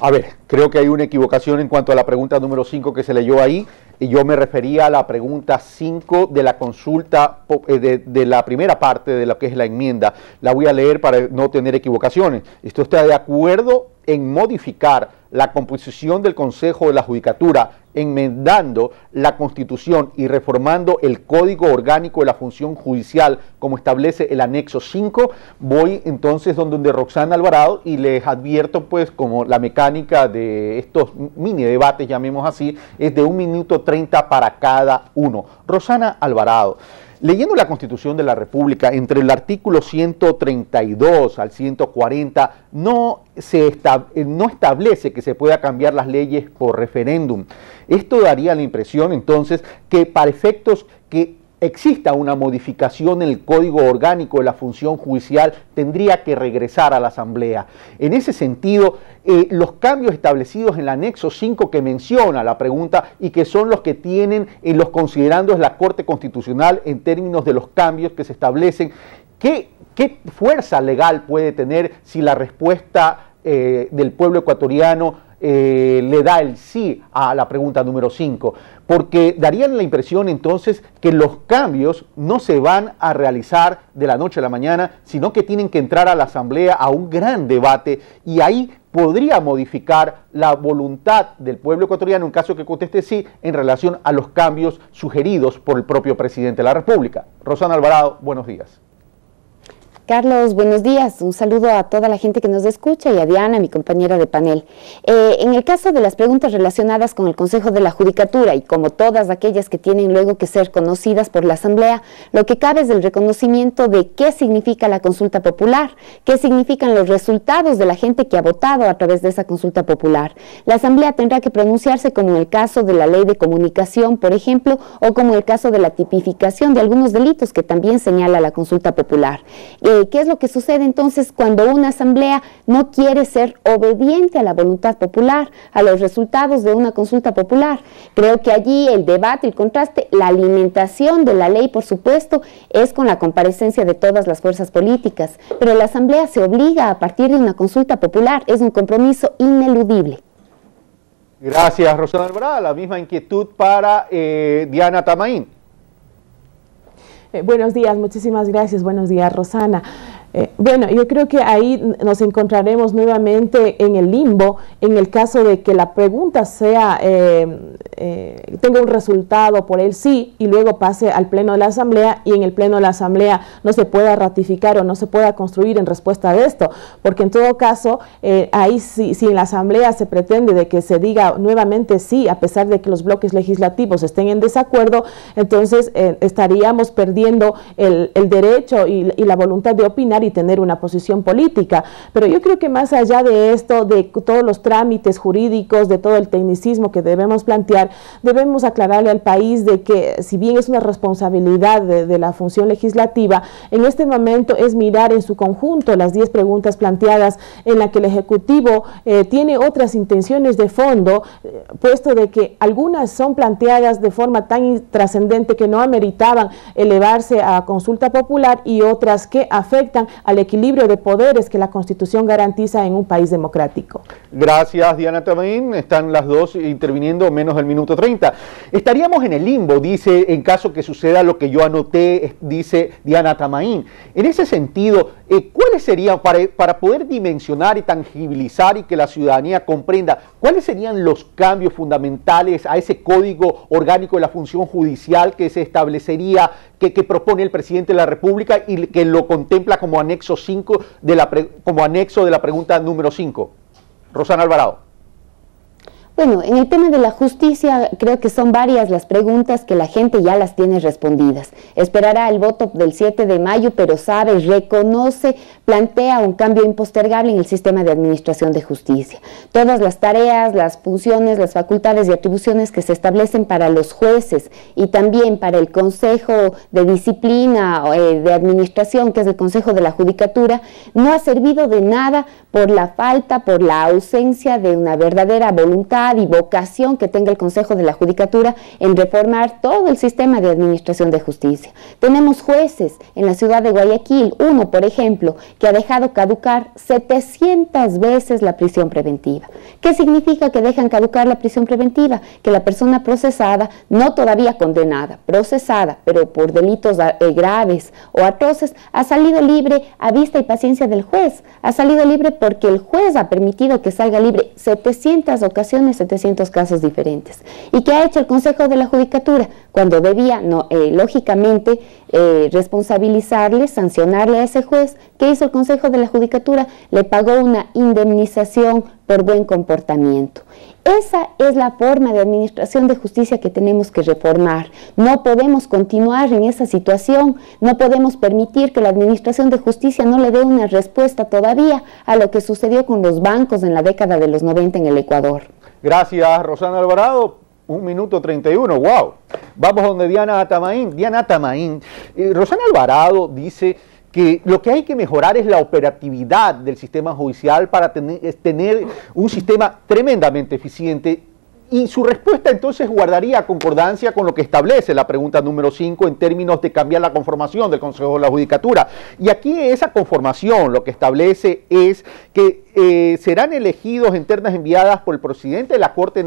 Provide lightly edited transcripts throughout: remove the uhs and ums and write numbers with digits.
A ver, creo que hay una equivocación en cuanto a la pregunta número 5 que se leyó ahí. Y yo me refería a la pregunta 5 de la consulta, de la primera parte de lo que es la enmienda. La voy a leer para no tener equivocaciones. ¿Usted está de acuerdo en modificar la composición del Consejo de la Judicatura, enmendando la Constitución y reformando el Código Orgánico de la Función Judicial como establece el anexo 5? Voy entonces donde Roxana Alvarado y les advierto, pues, como la mecánica de estos mini debates, llamemos así, es de 1 minuto 30 para cada uno. Roxana Alvarado, leyendo la Constitución de la República, entre el artículo 132 al 140, no establece que se pueda cambiar las leyes por referéndum. Esto daría la impresión, entonces, que para efectos que exista una modificación en el Código Orgánico de la Función Judicial, tendría que regresar a la Asamblea. En ese sentido, los cambios establecidos en el anexo 5 que menciona la pregunta y que son los que tienen en los considerandos la Corte Constitucional en términos de los cambios que se establecen, ¿qué fuerza legal puede tener si la respuesta del pueblo ecuatoriano le da el sí a la pregunta número 5? Porque darían la impresión entonces que los cambios no se van a realizar de la noche a la mañana, sino que tienen que entrar a la Asamblea a un gran debate, y ahí podría modificar la voluntad del pueblo ecuatoriano, en caso que conteste sí, en relación a los cambios sugeridos por el propio presidente de la República. Roxana Alvarado, buenos días. Carlos, buenos días. Un saludo a toda la gente que nos escucha y a Diana, mi compañera de panel. En el caso de las preguntas relacionadas con el Consejo de la Judicatura y como todas aquellas que tienen luego que ser conocidas por la Asamblea, lo que cabe es el reconocimiento de qué significa la consulta popular, qué significan los resultados de la gente que ha votado a través de esa consulta popular. La Asamblea tendrá que pronunciarse como en el caso de la ley de comunicación, por ejemplo, o como en el caso de la tipificación de algunos delitos que también señala la consulta popular. ¿Qué es lo que sucede entonces cuando una asamblea no quiere ser obediente a la voluntad popular, a los resultados de una consulta popular? Creo que allí el debate, el contraste, la alimentación de la ley, por supuesto, es con la comparecencia de todas las fuerzas políticas, pero la asamblea se obliga a partir de una consulta popular, es un compromiso ineludible. Gracias, Roxana Alvarado. La misma inquietud para Diana Tamaín. Buenos días, muchísimas gracias. Buenos días, Rosana. Bueno, yo creo que ahí nos encontraremos nuevamente en el limbo, en el caso de que la pregunta sea, tenga un resultado por el sí y luego pase al Pleno de la Asamblea y en el Pleno de la Asamblea no se pueda ratificar o no se pueda construir en respuesta a esto, porque en todo caso, ahí si en la Asamblea se pretende de que se diga nuevamente sí, a pesar de que los bloques legislativos estén en desacuerdo, entonces estaríamos perdiendo el derecho y la voluntad de opinar y tener una posición política. Pero yo creo que más allá de esto, de todos los trámites jurídicos, de todo el tecnicismo que debemos plantear, debemos aclararle al país de que si bien es una responsabilidad de la función legislativa, en este momento es mirar en su conjunto las 10 preguntas planteadas en la que el Ejecutivo tiene otras intenciones de fondo, puesto de que algunas son planteadas de forma tan trascendente que no ameritaban elevarse a consulta popular y otras que afectan al equilibrio de poderes que la Constitución garantiza en un país democrático. Gracias, Diana Tamaín. Están las dos interviniendo menos del minuto 30. Estaríamos en el limbo, dice, en caso que suceda lo que yo anoté, dice Diana Tamaín. En ese sentido, ¿cuáles serían, para poder dimensionar y tangibilizar y que la ciudadanía comprenda, cuáles serían los cambios fundamentales a ese Código Orgánico de la Función Judicial que se establecería, que propone el presidente de la República y que lo contempla como anexo 5 como anexo de la pregunta número 5? Roxana Alvarado. Bueno, en el tema de la justicia creo que son varias las preguntas que la gente ya las tiene respondidas. Esperará el voto del 7 de mayo, pero sabe, reconoce, plantea un cambio impostergable en el sistema de administración de justicia. Todas las tareas, las funciones, las facultades y atribuciones que se establecen para los jueces y también para el Consejo de Disciplina de Administración, que es el Consejo de la Judicatura, no ha servido de nada por la falta, por la ausencia de una verdadera voluntad voluntad y vocación que tenga el Consejo de la Judicatura en reformar todo el sistema de administración de justicia. Tenemos jueces en la ciudad de Guayaquil, uno, por ejemplo, que ha dejado caducar 700 veces la prisión preventiva. ¿Qué significa que dejan caducar la prisión preventiva? Que la persona procesada, no todavía condenada, procesada, pero por delitos graves o atroces, ha salido libre a vista y paciencia del juez. Ha salido libre porque el juez ha permitido que salga libre 700 ocasiones, 700 casos diferentes. ¿Y qué ha hecho el Consejo de la Judicatura? Cuando debía, lógicamente, responsabilizarle, sancionarle a ese juez, ¿qué hizo el Consejo de la Judicatura? Le pagó una indemnización por buen comportamiento. Esa es la forma de administración de justicia que tenemos que reformar. No podemos continuar en esa situación, no podemos permitir que la administración de justicia no le dé una respuesta todavía a lo que sucedió con los bancos en la década de los 90 en el Ecuador. Gracias, Rosana Alvarado. 1 minuto 31, wow. Vamos donde Diana Atamaín. Diana Atamaín, Rosana Alvarado dice que lo que hay que mejorar es la operatividad del sistema judicial para tener un sistema tremendamente eficiente, y su respuesta entonces guardaría concordancia con lo que establece la pregunta número 5 en términos de cambiar la conformación del Consejo de la Judicatura. Y aquí esa conformación lo que establece es que serán elegidos en ternas enviadas por el presidente de la Corte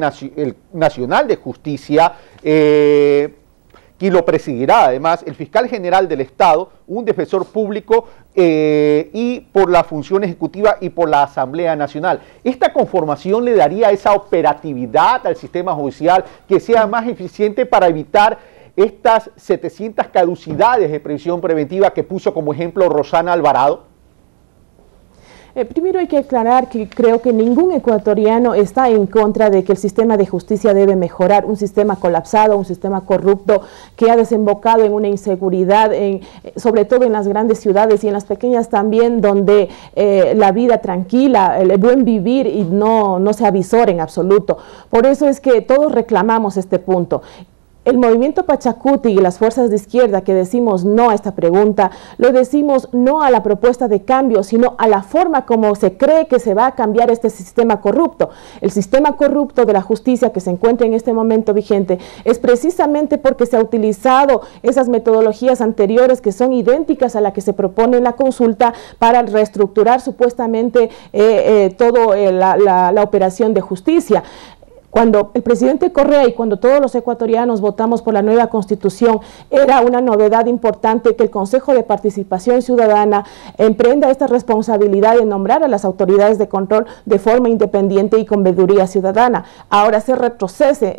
Nacional de Justicia, quien lo presidirá además el fiscal general del Estado, un defensor público y por la función ejecutiva y por la Asamblea Nacional. Esta conformación le daría esa operatividad al sistema judicial que sea más eficiente para evitar estas 700 caducidades de prisión preventiva que puso como ejemplo Rosana Alvarado. Primero hay que aclarar que creo que ningún ecuatoriano está en contra de que el sistema de justicia debe mejorar, un sistema colapsado, un sistema corrupto que ha desembocado en una inseguridad, sobre todo en las grandes ciudades y en las pequeñas también, donde la vida tranquila, el buen vivir y no se avisora en absoluto. Por eso es que todos reclamamos este punto. El movimiento Pachacuti y las fuerzas de izquierda que decimos no a esta pregunta, lo decimos no a la propuesta de cambio, sino a la forma como se cree que se va a cambiar este sistema corrupto. El sistema corrupto de la justicia que se encuentra en este momento vigente es precisamente porque se ha utilizado esas metodologías anteriores que son idénticas a la que se propone en la consulta para reestructurar supuestamente toda la operación de justicia. Cuando el presidente Correa y cuando todos los ecuatorianos votamos por la nueva Constitución, era una novedad importante que el Consejo de Participación Ciudadana emprenda esta responsabilidad de nombrar a las autoridades de control de forma independiente y con veeduría ciudadana. Ahora se retrocede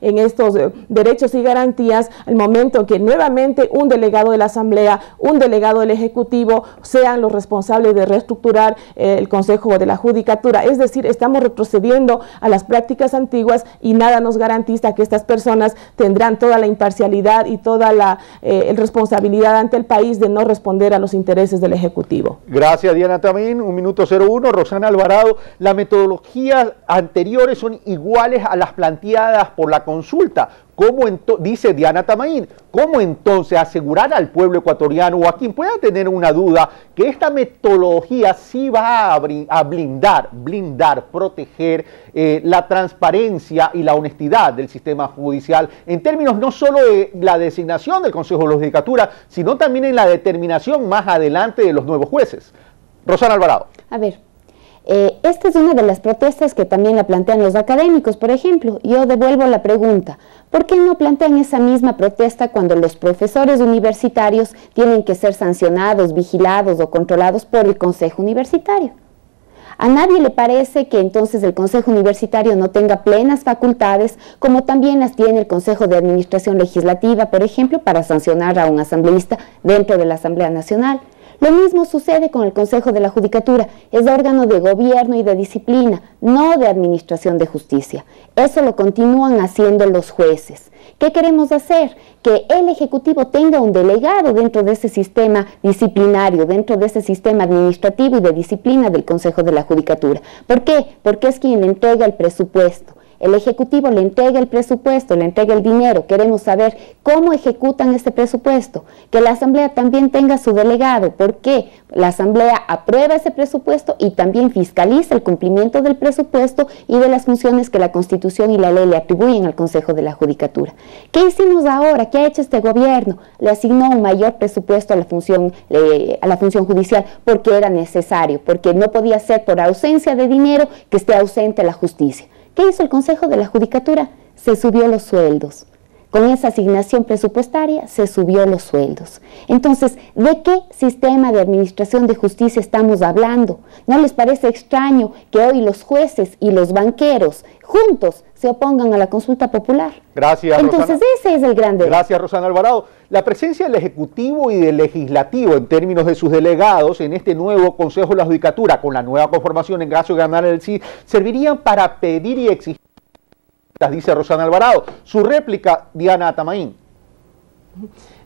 en estos derechos y garantías al momento en que nuevamente un delegado de la Asamblea, un delegado del Ejecutivo sean los responsables de reestructurar el Consejo de la Judicatura. Es decir, estamos retrocediendo a las prácticas antiguas y nada nos garantiza que estas personas tendrán toda la imparcialidad y toda la responsabilidad ante el país de no responder a los intereses del Ejecutivo. Gracias, Diana Tamín. 1 minuto 01. Rosana Alvarado, las metodologías anteriores son iguales a las planteadas por la consulta. Dice Diana Tamaín, ¿cómo entonces asegurar al pueblo ecuatoriano o a quien pueda tener una duda que esta metodología sí va a blindar, proteger la transparencia y la honestidad del sistema judicial en términos no solo de la designación del Consejo de la Judicatura, sino también en la determinación más adelante de los nuevos jueces? Rosana Alvarado. A ver. Esta es una de las protestas que también la plantean los académicos, por ejemplo. Yo devuelvo la pregunta, ¿por qué no plantean esa misma protesta cuando los profesores universitarios tienen que ser sancionados, vigilados o controlados por el Consejo Universitario? A nadie le parece que entonces el Consejo Universitario no tenga plenas facultades, como también las tiene el Consejo de Administración Legislativa, por ejemplo, para sancionar a un asambleísta dentro de la Asamblea Nacional. Lo mismo sucede con el Consejo de la Judicatura, es órgano de gobierno y de disciplina, no de administración de justicia. Eso lo continúan haciendo los jueces. ¿Qué queremos hacer? Que el Ejecutivo tenga un delegado dentro de ese sistema disciplinario, dentro de ese sistema administrativo y de disciplina del Consejo de la Judicatura. ¿Por qué? Porque es quien le entrega el presupuesto. el Ejecutivo le entrega el presupuesto, le entrega el dinero, queremos saber cómo ejecutan este presupuesto, que la Asamblea también tenga su delegado, porque la Asamblea aprueba ese presupuesto y también fiscaliza el cumplimiento del presupuesto y de las funciones que la Constitución y la ley le atribuyen al Consejo de la Judicatura. ¿Qué hicimos ahora? ¿Qué ha hecho este gobierno? Le asignó un mayor presupuesto a la función judicial porque era necesario, porque no podía ser por ausencia de dinero que esté ausente la justicia. ¿Qué hizo el Consejo de la Judicatura? Se subió los sueldos. Con esa asignación presupuestaria se subió los sueldos. Entonces, ¿de qué sistema de administración de justicia estamos hablando? ¿No les parece extraño que hoy los jueces y los banqueros juntos se opongan a la consulta popular? Gracias, Entonces, Rosana. ese es el gran debate. Gracias, Rosana Alvarado. La presencia del Ejecutivo y del Legislativo en términos de sus delegados en este nuevo Consejo de la Judicatura, con la nueva conformación en caso de ganar el sí, servirían para pedir y exigir, dice Rosana Alvarado. Su réplica, Diana Atamaín.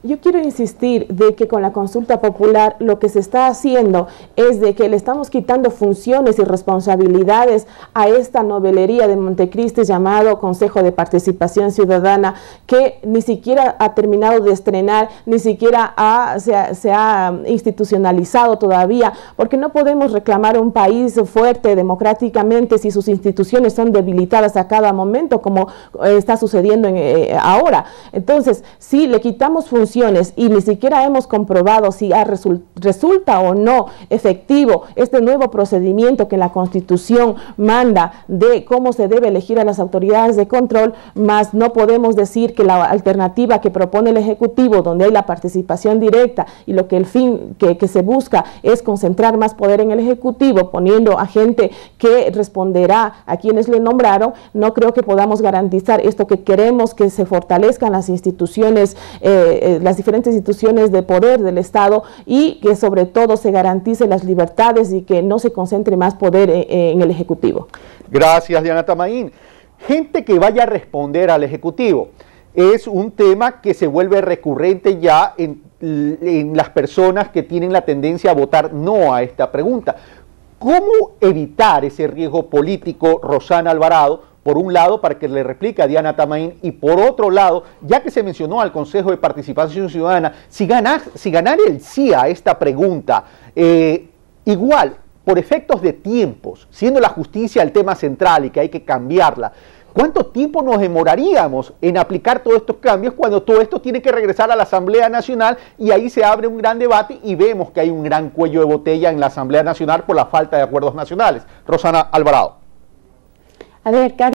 Yo quiero insistir de que con la consulta popular lo que se está haciendo es de que le estamos quitando funciones y responsabilidades a esta novelería de Montecristi llamado Consejo de Participación Ciudadana, que ni siquiera ha terminado de estrenar, ni siquiera se ha institucionalizado todavía, porque no podemos reclamar un país fuerte democráticamente si sus instituciones son debilitadas a cada momento, como está sucediendo ahora. Entonces, si le quitamos funciones y ni siquiera hemos comprobado si resulta o no efectivo este nuevo procedimiento que la Constitución manda de cómo se debe elegir a las autoridades de control, más no podemos decir que la alternativa que propone el Ejecutivo, donde hay la participación directa y lo que el fin que se busca es concentrar más poder en el Ejecutivo, poniendo a gente que responderá a quienes le nombraron, no creo que podamos garantizar esto que queremos, que se fortalezcan las instituciones, las diferentes instituciones de poder del Estado y que sobre todo se garantice las libertades y que no se concentre más poder en el Ejecutivo. Gracias, Diana Atamaín. Gente que vaya a responder al Ejecutivo es un tema que se vuelve recurrente ya en las personas que tienen la tendencia a votar no a esta pregunta. ¿Cómo evitar ese riesgo político, Rosana Alvarado? Por un lado, para que le replique a Diana Atamaín, y por otro lado, ya que se mencionó al Consejo de Participación Ciudadana, si ganar el sí a esta pregunta, igual, por efectos de tiempos, siendo la justicia el tema central y que hay que cambiarla, ¿cuánto tiempo nos demoraríamos en aplicar todos estos cambios cuando todo esto tiene que regresar a la Asamblea Nacional y ahí se abre un gran debate y vemos que hay un gran cuello de botella en la Asamblea Nacional por la falta de acuerdos nacionales? Rosana Alvarado. A ver, Carlos.